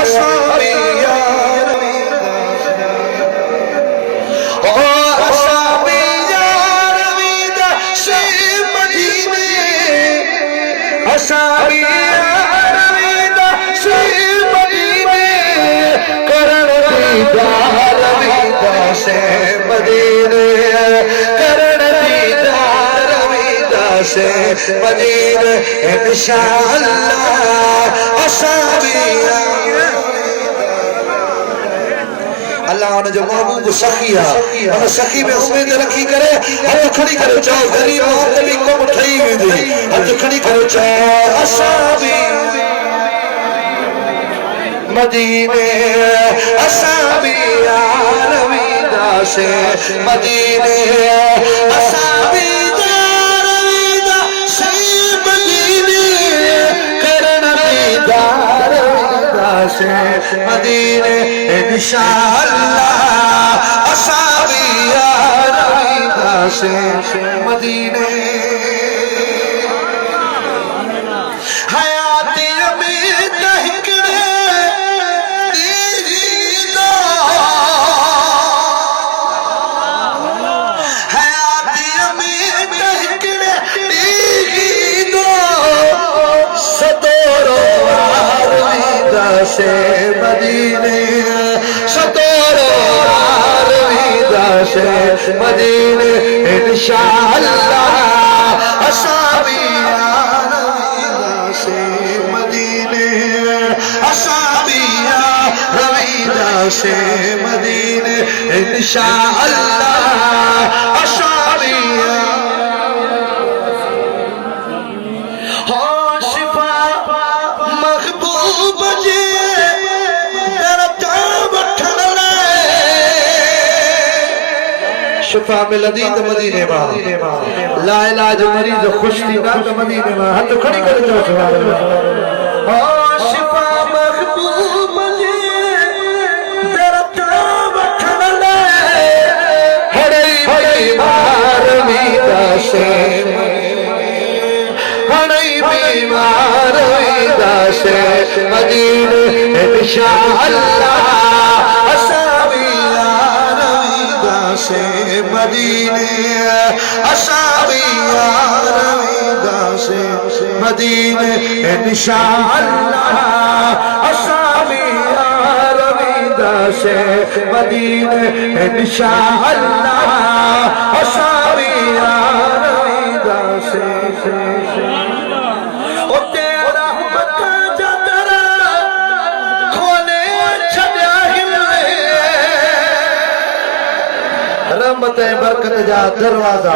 असाबी यार ओ असाबी यार विदा से मदीने असाबी यार विदा से मदीने करण दीदार विदा से मदीने करण दीदार विदा से मदीने इंशाअल्लाह असाबी अल्लाह ने जो महबूब सखिया और सखी में उम्मीद रखी करे हथ खड़ी करो चाहो गरीब नबी को उठाई वेंदी हथ खड़ी करो चाहो असाबी मदीने असाबी यार विदा से मदीने असाबी यार विदा से मदीने करण दीदार विदा से मदीने इंशाअल्लाह असाबी यार विदा से मदीने हयाती में तहकरे दीदा हयाती में तहकरे दीदा सदोरो यार विदा से मदीने मदीने इंशाअल्लाह असाबी यार विदा से मदीने असाबी यार विदा से मदीने इंशाअल्लाह असाबी हो शिफा महबूब जी शिफा मिलदी तो मदीने में ला इलाज मरीज खुश थींदा तो मदीने में हथ खड़ी करे चओ सुभान अल्लाह ओ शिफा महबूब जी दर्द वठण लाए हड़ई बीमार विदा से हड़ई बीमार विदा से मदीने इंशाअल्लाह मदीने असाबी यार विदा से मदीने इंशाअल्लाह असाबी यार विदा से मदीने इंशाअल्लाह असाबी यार विदा से ओ तेरा मक्का जदर खोले छड्या रहमत बरकत जा दरवाजा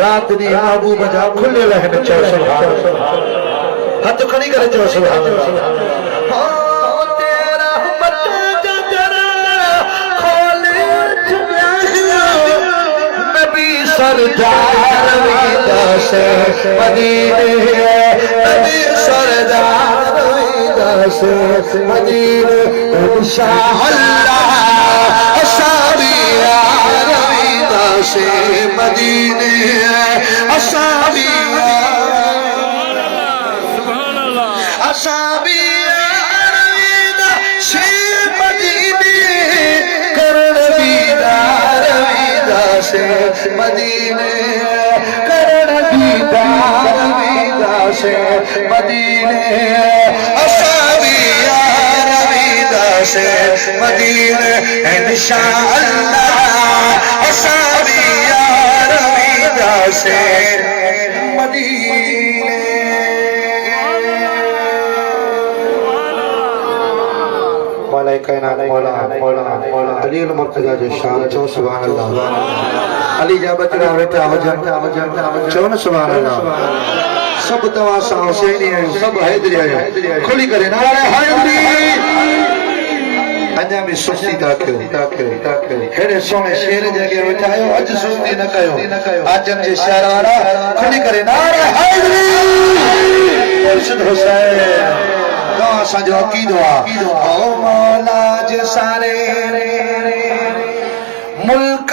रात दी महबूब जा खुले रहन चो सुभान हथ खड़ी करे चो सुभान ओ तेरा रहमत जा दर खोले छड्या नबी सरदार विदा से मदीने नबी सरदार विदा से मदीने इंशाअल्लाह असाबी से मदीने असाबी असाबी यार विदा से मदीने करण दीदार विदा से मदीने करण दीदार विदा से मदीने असाबी यार विदा से मदीने इंशाअल्लाह असाबी यार विदा से मदीने मौला कायनात मौला दलील मुर्तजा जो शान चो सुभान अल्लाह अली जा बचड़ा बेटा वजन चो न सुभान अल्लाह सब तवा सा हुसैनी है सब हैदरी है खुली करे नारे हैदरी अञा भी सुस्ती था हेड़े सोने शेर जगह बिठायो अज सुस्ती न कयो आजम जे शहर वाला खुली करे नारे हैदरी मुर्शिद हुसैन तो असांजो अकीदो आहे ओ मौला जे सारे मुल्क